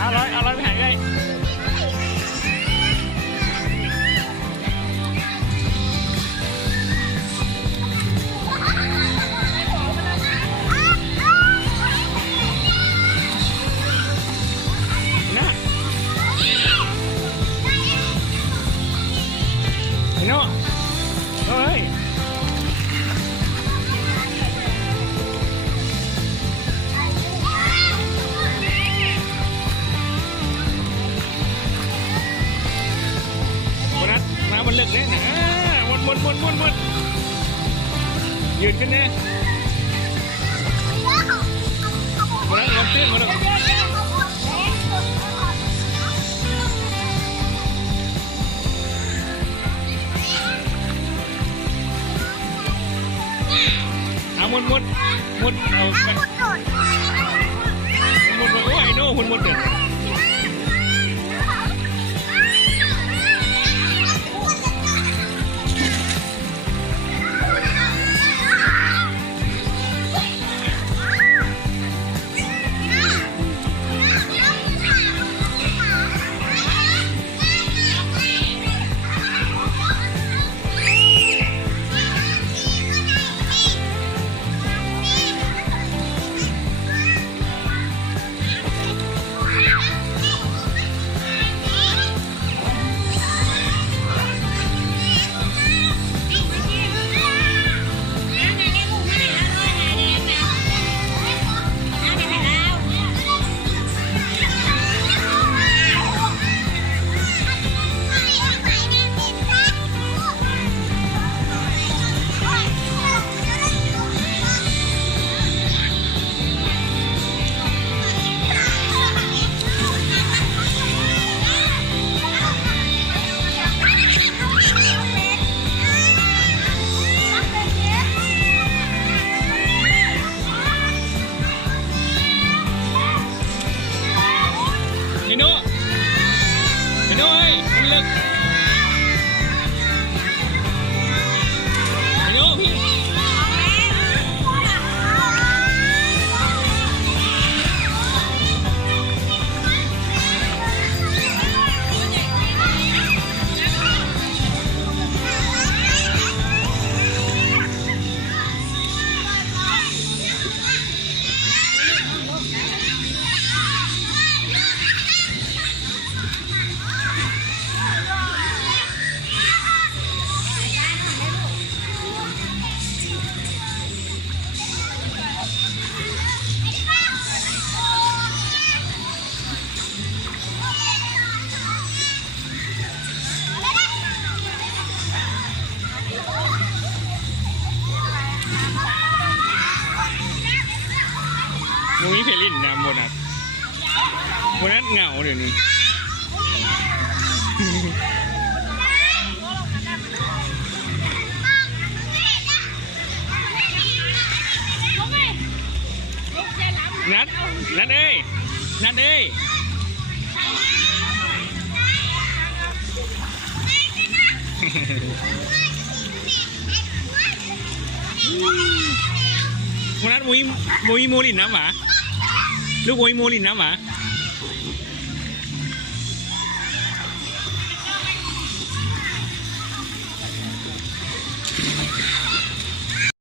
เอาร้อยไปหาได้โน่เฮ้ยวันนั้นมาบนเลือกเลยนะวนยืนขึ้นเนี่ยวันนั้นลงตื้นมาเลยเอาหมดเอาไปหมดโอ้ยโน่หมดเด็ดไอ้โน่เอ้ยมันเลิกไอ้โน่พี่มึงมีเพลินนะโบนัสเหงาเดี๋ยวนี้นัดเอ้ยวันนั้นมุ้ยโมลินน้ำหมาลูกมุ้ยโมลินน้ำหมา